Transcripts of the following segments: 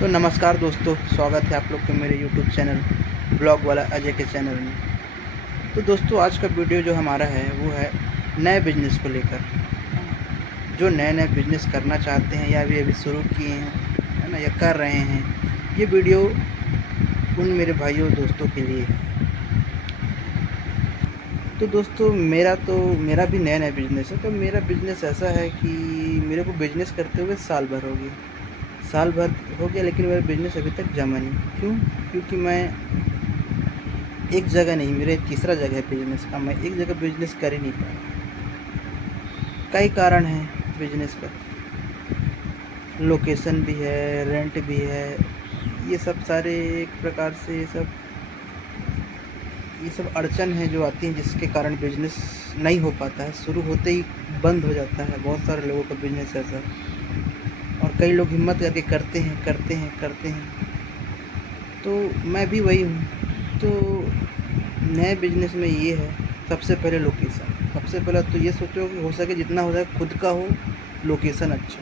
तो नमस्कार दोस्तों, स्वागत है आप लोग के मेरे यूट्यूब चैनल ब्लॉग वाला अजय के चैनल में। तो दोस्तों, आज का वीडियो जो हमारा है वो है नए बिजनेस को लेकर। जो नए नए बिजनेस करना चाहते हैं या अभी अभी शुरू किए हैं, है ना, या कर रहे हैं, ये वीडियो उन मेरे भाइयों दोस्तों के लिए है। तो दोस्तों, मेरा भी नया नया बिजनेस है। तो मेरा बिजनेस ऐसा है कि मेरे को बिजनेस करते हुए साल भर हो गया। साल भर हो गया, लेकिन मेरा बिजनेस अभी तक जमा नहीं। क्यों? क्योंकि मैं एक जगह नहीं, मेरा तीसरा जगह है बिजनेस का। मैं एक जगह बिजनेस कर ही नहीं पाया। कई कारण हैं बिजनेस का। लोकेशन भी है, रेंट भी है, ये सब सारे एक प्रकार से ये सब अड़चन है जो आती हैं, जिसके कारण बिजनेस नहीं हो पाता है। शुरू होते ही बंद हो जाता है। बहुत सारे लोगों का बिजनेस ऐसा है, और कई लोग हिम्मत करके करते हैं। तो मैं भी वही हूँ। तो नए बिजनेस में ये है, सबसे पहले लोकेशन। सबसे पहले तो ये सोचो कि हो सके जितना हो सके खुद का हो, लोकेशन अच्छा।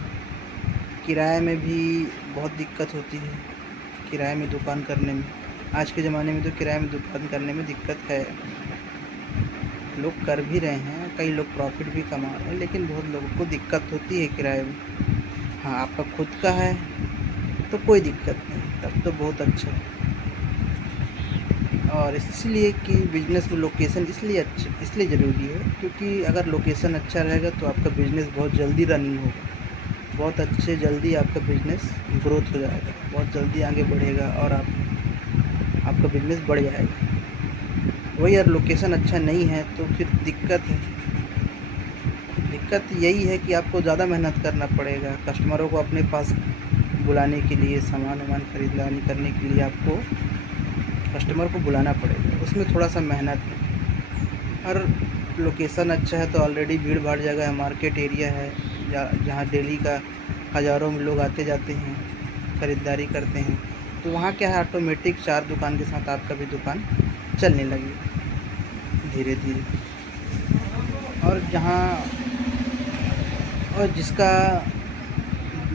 किराए में भी बहुत दिक्कत होती है, किराए में दुकान करने में। आज के ज़माने में तो किराए में दुकान करने में दिक्कत है। लोग कर भी रहे हैं, कई लोग प्रॉफिट भी कमा रहे हैं, लेकिन बहुत लोगों को दिक्कत होती है किराए में। हाँ, आपका खुद का है तो कोई दिक्कत नहीं, तब तो बहुत अच्छा है। और इसलिए कि बिजनेस में लोकेशन इसलिए ज़रूरी है, क्योंकि अगर लोकेशन अच्छा रहेगा तो आपका बिजनेस बहुत जल्दी रनिंग होगा। बहुत अच्छे जल्दी आपका बिजनेस ग्रोथ हो जाएगा, बहुत जल्दी आगे बढ़ेगा, और आपका बिजनेस बढ़ जाएगा। वही, यार लोकेशन अच्छा नहीं है तो फिर दिक्कत है। दिक्कत यही है कि आपको ज़्यादा मेहनत करना पड़ेगा। कस्टमरों को अपने पास बुलाने के लिए, सामान वामान खरीदारी करने के लिए आपको कस्टमर को बुलाना पड़ेगा, उसमें थोड़ा सा मेहनत है। और लोकेशन अच्छा है तो ऑलरेडी भीड़ भाड़ जगह है, मार्केट एरिया है, जहाँ डेली का हज़ारों में लोग आते जाते हैं, ख़रीदारी करते हैं। तो वहाँ क्या है, ऑटोमेटिक 4 दुकान के साथ आपका भी दुकान चलने लगी धीरे धीरे। और जिसका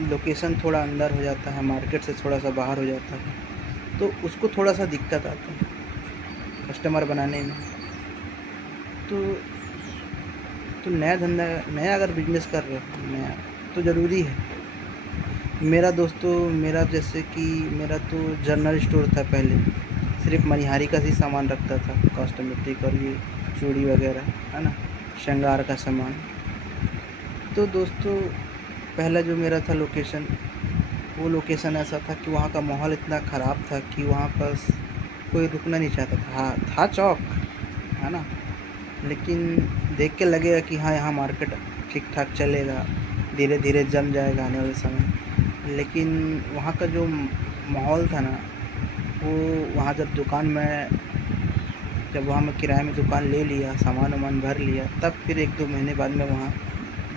लोकेशन थोड़ा अंदर हो जाता है, मार्केट से थोड़ा सा बाहर हो जाता है, तो उसको थोड़ा सा दिक्कत आता है कस्टमर बनाने में। तो नया अगर बिजनेस कर रहे हो, नया तो ज़रूरी है। जैसे कि मेरा तो जनरल स्टोर था पहले। सिर्फ मनिहारी का ही सामान रखता था, कॉस्मेटिक और ये चूड़ी वगैरह, है ना, श्रृंगार का सामान। तो दोस्तों, पहला जो मेरा था लोकेशन, वो लोकेशन ऐसा था कि वहाँ का माहौल इतना ख़राब था कि वहाँ पर कोई रुकना नहीं चाहता था। हाँ, था चौक, है ना, लेकिन देख के लगेगा कि हाँ, यहाँ मार्केट ठीक ठाक चलेगा, धीरे धीरे जम जाएगा आने वाले समय। लेकिन वहाँ का जो माहौल था ना, वो वहाँ जब वहाँ मैं किराए में दुकान ले लिया, सामान वामान भर लिया, तब फिर 1-2 महीने बाद मैं वहाँ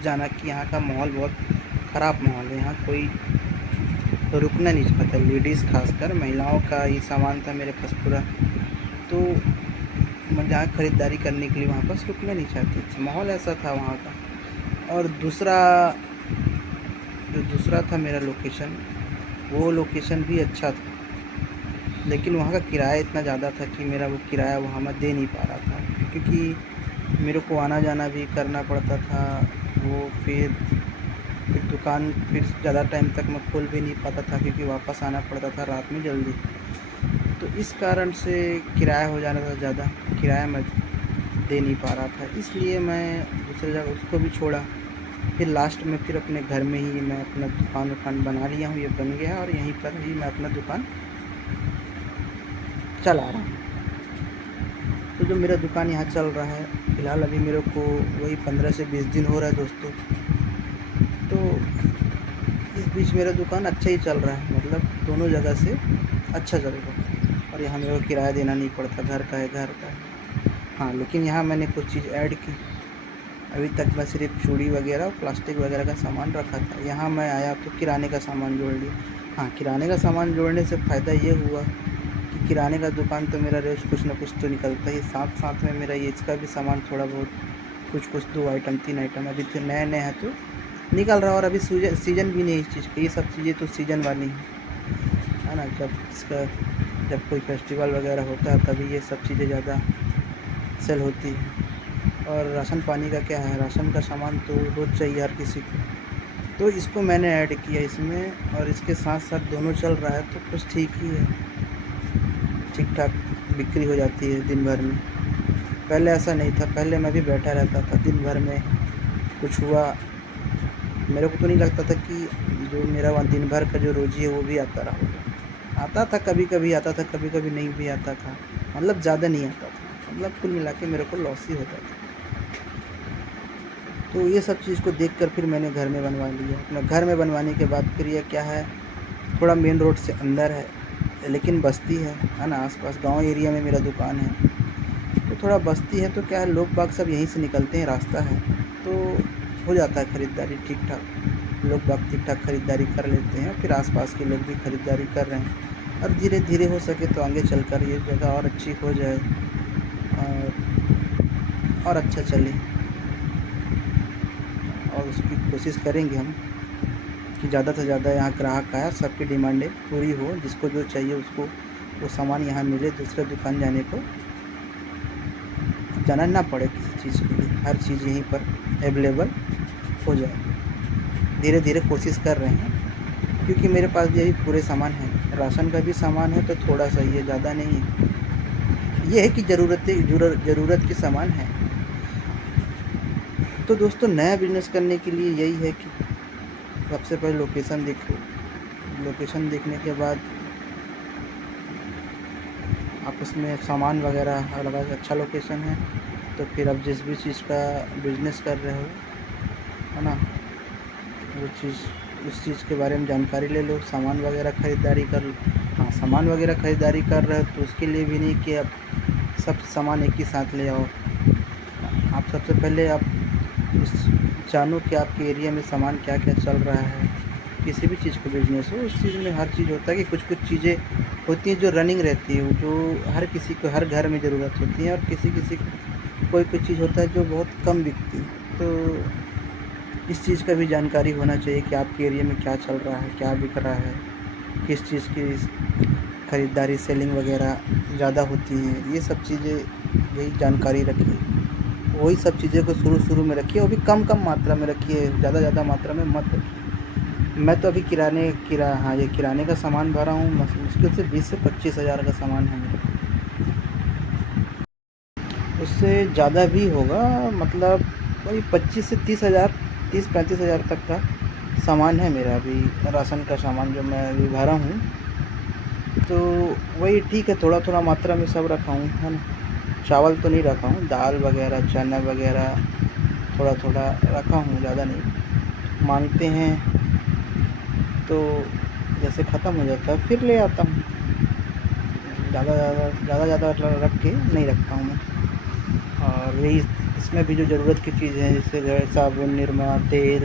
जाना कि यहाँ का माहौल बहुत ख़राब माहौल है। यहाँ कोई रुकना नहीं चाहता, लेडीज़ खासकर, महिलाओं का ही सामान था मेरे पास पूरा। तो मैं जहाँ ख़रीदारी करने के लिए वहाँ पास रुकना नहीं चाहती थी, माहौल ऐसा था वहाँ का। और दूसरा था मेरा लोकेशन, वो लोकेशन भी अच्छा था, लेकिन वहाँ का किराया इतना ज़्यादा था कि मेरा वो किराया वहाँ मैं दे नहीं पा रहा था, क्योंकि मेरे को आना जाना भी करना पड़ता था। वो फिर दुकान फिर ज़्यादा टाइम तक मैं खोल भी नहीं पाता था, क्योंकि वापस आना पड़ता था रात में जल्दी। तो इस कारण से किराया हो जाना था ज़्यादा, किराया मैं दे नहीं पा रहा था, इसलिए मैं दूसरी जगह उसको भी छोड़ा। फिर लास्ट में फिर अपने घर में ही मैं अपना दुकान बना लिया हूँ, ये बन गया है, और यहीं पर ही मैं अपना दुकान चला रहा हूँ। तो जो मेरा दुकान यहाँ चल रहा है फ़िलहाल, अभी मेरे को वही 15 से 20 दिन हो रहा है दोस्तों। तो इस बीच मेरा दुकान अच्छा ही चल रहा है, मतलब दोनों जगह से अच्छा चल रहा है, और यहाँ मेरे को किराया देना नहीं पड़ता, घर का है। हाँ, लेकिन यहाँ मैंने कुछ चीज़ ऐड की। अभी तक मैं सिर्फ चूड़ी वगैरह और प्लास्टिक वगैरह का सामान रखा था, यहाँ मैं आया तो किराने का सामान जोड़ लिया। हाँ, किराने का सामान जोड़ने से फ़ायदा ये हुआ कि किराने का दुकान तो मेरा रोज़ कुछ ना कुछ तो निकलता ही, साथ साथ में मेरा ये इसका भी सामान थोड़ा बहुत, कुछ 2 आइटम 3 आइटम अभी तो नए हैं तो निकल रहा है। और अभी सीज़न भी नहीं इस चीज़ का, ये सब चीज़ें तो सीज़न वाली हैं। है ना। जब कोई फेस्टिवल वगैरह होता है तभी ये सब चीज़ें ज़्यादा सेल होती है। और राशन पानी का क्या है, राशन का सामान तो रोज़ चाहिए हर किसी को, तो इसको मैंने ऐड किया इसमें, और इसके साथ साथ दोनों चल रहा है तो कुछ ठीक ही है, ठीक ठाक बिक्री हो जाती है दिन भर में। पहले ऐसा नहीं था, पहले मैं भी बैठा रहता था दिन भर में, कुछ हुआ मेरे को तो नहीं लगता था कि जो मेरा वहाँ दिन भर का जो रोज़ी है वो भी आता रहा होगा। आता था, कभी कभी आता था, कभी कभी नहीं भी आता था, मतलब ज़्यादा नहीं आता था, मतलब कुल मिला के मेरे को लॉस ही होता था। तो ये सब चीज़ को देखकर फिर मैंने घर में बनवा लिया। अपना घर में बनवाने के बाद फिर ये क्या है, थोड़ा मेन रोड से अंदर है लेकिन बस्ती है ना, आसपास गांव एरिया में मेरा दुकान है, तो थोड़ा बस्ती है, तो क्या है लोग बाग सब यहीं से निकलते हैं, रास्ता है तो हो जाता है ख़रीदारी ठीक ठाक, लोग बाग ठीक ठाक ख़रीदारी कर लेते हैं, फिर आसपास के लोग भी ख़रीदारी कर रहे हैं। और धीरे धीरे हो सके तो आगे चलकर ये जगह और अच्छी हो जाए और अच्छा चले, और उसकी कोशिश करेंगे हम कि ज़्यादा से ज़्यादा यहाँ ग्राहक आए, सबकी डिमांडें पूरी हो, जिसको जो चाहिए उसको वो सामान यहाँ मिले, दूसरे दुकान जाना ना पड़े किसी चीज़ के लिए, हर चीज़ यहीं पर अवेलेबल हो जाए। धीरे धीरे कोशिश कर रहे हैं, क्योंकि मेरे पास भी अभी पूरे सामान है, राशन का भी सामान है तो थोड़ा सा ही है, ज़्यादा नहीं है। ये है कि ज़रूरत के सामान है। तो दोस्तों नया बिज़नेस करने के लिए यही है कि सबसे पहले लोकेशन देखो, लोकेशन देखने के बाद आप उसमें सामान वगैरह अगर अच्छा लोकेशन है तो फिर आप जिस भी चीज़ का बिज़नेस कर रहे हो, है ना, उस चीज़ के बारे में जानकारी ले लो, सामान वगैरह ख़रीदारी कर लो। हाँ, सामान वगैरह ख़रीदारी कर रहे हो तो उसके लिए भी नहीं कि आप सब सामान एक ही साथ ले आओ। आप सबसे पहले आप जानो कि आपके एरिया में सामान क्या क्या चल रहा है। किसी भी चीज़ का बिज़नेस हो, उस चीज़ में हर चीज़ होता है कि कुछ कुछ चीज़ें होती हैं जो रनिंग रहती है, जो हर किसी को हर घर में ज़रूरत होती है, और किसी किसी को कोई चीज़ होता है जो बहुत कम बिकती है। तो इस चीज़ का भी जानकारी होना चाहिए कि आपके एरिया में क्या चल रहा है, क्या बिक रहा है, किस चीज़ की ख़रीदारी सेलिंग वगैरह ज़्यादा होती है। ये सब चीज़ें यही जानकारी रखिए, वही सब चीज़ें को शुरू में रखिए, वो भी कम मात्रा में रखिए, ज़्यादा मात्रा में मत रखिए। मैं तो अभी ये किराने का सामान भरा हूँ, मुश्किल से 20 से 25 हज़ार का सामान है मेरा, उससे ज़्यादा भी होगा, मतलब वही 25 से 30 हज़ार, 30-35 हज़ार तक का सामान है मेरा अभी, राशन का सामान जो मैं अभी भरा हूँ। तो वही ठीक है, थोड़ा मात्रा में सब रखा हूँ, है ना। चावल तो नहीं रखा हूँ, दाल वगैरह चना वगैरह थोड़ा रखा हूँ, ज़्यादा नहीं। मांगते हैं तो जैसे ख़त्म हो जाता है फिर ले आता हूँ, ज़्यादा रख के नहीं रखता हूँ मैं। और यही इसमें भी जो ज़रूरत की चीज़ें हैं, जैसे साबुन, निरमा, तेल,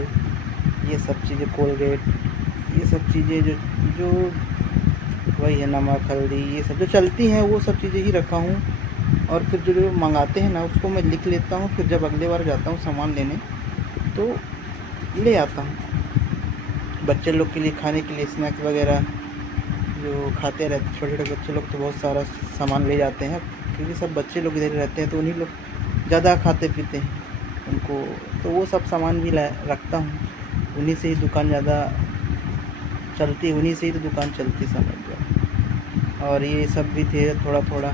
ये सब चीज़ें, कोलगेट, ये सब चीज़ें जो वही है, नमक, हल्दी, ये सब जो चलती हैं वो सब चीज़ें ही रखा हूँ। और फिर जो मंगाते हैं ना उसको मैं लिख लेता हूँ, फिर जब अगले बार जाता हूँ सामान लेने तो ले आता हूँ। बच्चे लोग के लिए खाने के लिए स्नैक्स वगैरह जो खाते रहते, छोटे बच्चे लोग तो बहुत सारा सामान ले जाते हैं, क्योंकि सब बच्चे लोग इधर रहते हैं तो उन्हीं लोग ज़्यादा खाते पीते हैं उनको, तो वो सब सामान भी रखता हूँ। उन्हीं से ही दुकान ज़्यादा चलती है, उन्हीं से ही तो दुकान चलती समझ जाओ। और ये सब भी धीरे थोड़ा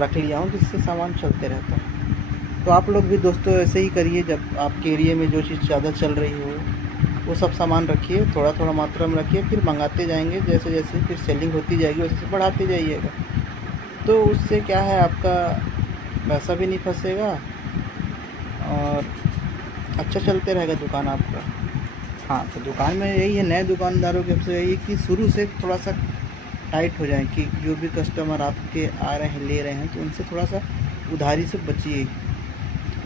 रख लिया हूँ, जिससे सामान चलते रहता है। तो आप लोग भी दोस्तों ऐसे ही करिए, जब आपके एरिया में जो चीज़ ज़्यादा चल रही हो वो सब सामान रखिए, थोड़ा मात्रा में रखिए, फिर मंगाते जाएंगे, जैसे जैसे फिर सेलिंग होती जाएगी वैसे बढ़ाते जाइएगा। तो उससे क्या है, आपका पैसा भी नहीं फंसेगा और अच्छा चलते रहेगा दुकान आपका। हाँ, तो दुकान में यही है, नए दुकानदारों के सबसे यही कि शुरू से थोड़ा सा टाइट हो जाए, कि जो भी कस्टमर आपके आ रहे हैं ले रहे हैं तो उनसे थोड़ा सा उधारी से बचिए।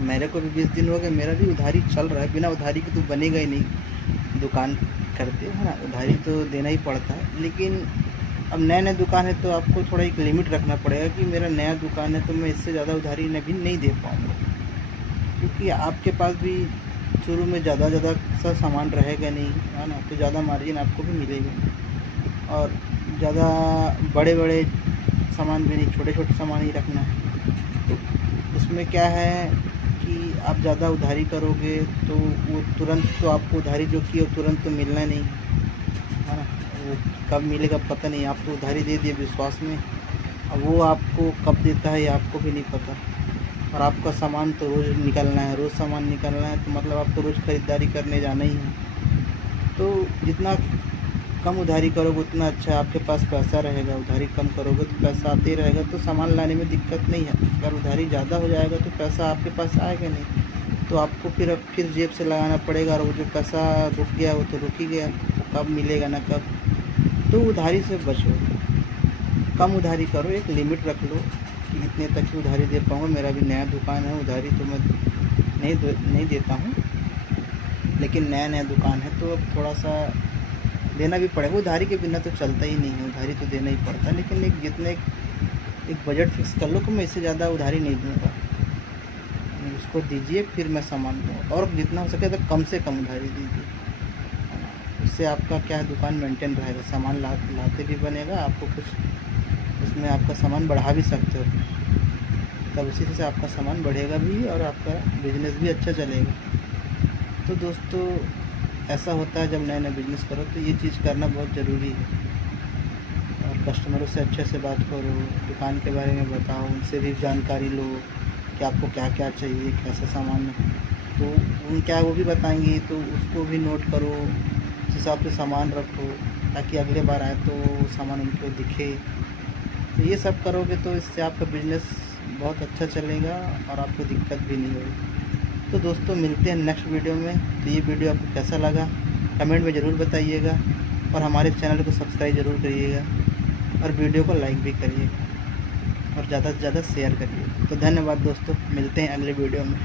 मेरे को भी 20 दिन हो गए, मेरा भी उधारी चल रहा है, बिना उधारी के तो बनेगा ही नहीं दुकान करते, है ना, उधारी तो देना ही पड़ता है। लेकिन अब नया दुकान है तो आपको थोड़ा एक लिमिट रखना पड़ेगा कि मेरा नया दुकान है तो मैं इससे ज़्यादा उधारी भी नहीं दे पाऊँगा, क्योंकि आपके पास भी शुरू में ज़्यादा सा सामान रहेगा नहीं, है ना, तो ज़्यादा मार्जिन आपको भी मिलेगा। और ज़्यादा बड़े बड़े सामान भी नहीं, छोटे छोटे सामान ही रखना है। तो उसमें क्या है कि आप ज़्यादा उधारी करोगे तो वो तुरंत तो आपको उधारी जो की है वो तुरंत तो मिलना नहीं है ना। वो कब मिलेगा पता नहीं। आप तो उधारी दे दिए विश्वास में, अब वो आपको कब देता है ये आपको भी नहीं पता। और आपका सामान तो रोज़ निकलना है, रोज़ सामान निकलना है, तो मतलब आपको रोज़ ख़रीदारी करने जाना ही है। तो जितना कम उधारी करोगे उतना अच्छा आपके पास पैसा रहेगा। उधारी कम करोगे तो पैसा आते ही रहेगा, तो सामान लाने में दिक्कत नहीं है। अगर उधारी ज़्यादा हो जाएगा तो पैसा आपके पास आएगा नहीं, तो आपको फिर जेब से लगाना पड़ेगा, और वो जो पैसा रुक गया वो तो रुक ही गया, वो कब मिलेगा ना कब। तो उधारी से बचो, कम उधारी करो, एक लिमिट रख लो कि इतने तक ही उधारी दे पाऊँगा। मेरा भी नया दुकान है, उधारी तो मैं नहीं देता हूँ, लेकिन नया दुकान है तो अब थोड़ा सा देना भी पड़ेगा। उधारी के बिना तो चलता ही नहीं है, उधारी तो देना ही पड़ता है। लेकिन एक बजट फिक्स कर लो कि मैं इससे ज़्यादा उधारी नहीं दूँगा, उसको दीजिए फिर मैं सामान दूँगा, और जितना हो सके तो कम से कम उधारी दीजिए, है ना। उससे आपका क्या है, दुकान मेंटेन रहेगा, सामान लाते भी बनेगा, आपको कुछ उसमें आपका सामान बढ़ा भी सकते हो, तब उसी से आपका सामान बढ़ेगा भी और आपका बिज़नेस भी अच्छा चलेगा। तो दोस्तों ऐसा होता है जब नया बिज़नेस करो तो ये चीज़ करना बहुत ज़रूरी है। और कस्टमरों से अच्छे से बात करो, दुकान के बारे में बताओ, उनसे भी जानकारी लो कि आपको क्या क्या चाहिए, कैसा सामान है। तो क्या वो भी बताएंगे, तो उसको भी नोट करो, उस हिसाब से सामान रखो, ताकि अगले बार आए तो सामान उनको दिखे। तो ये सब करोगे तो इससे आपका बिज़नेस बहुत अच्छा चलेगा और आपको दिक्कत भी नहीं होगी। तो दोस्तों मिलते हैं नेक्स्ट वीडियो में। तो ये वीडियो आपको कैसा लगा कमेंट में ज़रूर बताइएगा, और हमारे चैनल को सब्सक्राइब ज़रूर करिएगा, और वीडियो को लाइक भी करिएगा, और ज़्यादा से ज़्यादा शेयर करिए। तो धन्यवाद दोस्तों, मिलते हैं अगले वीडियो में।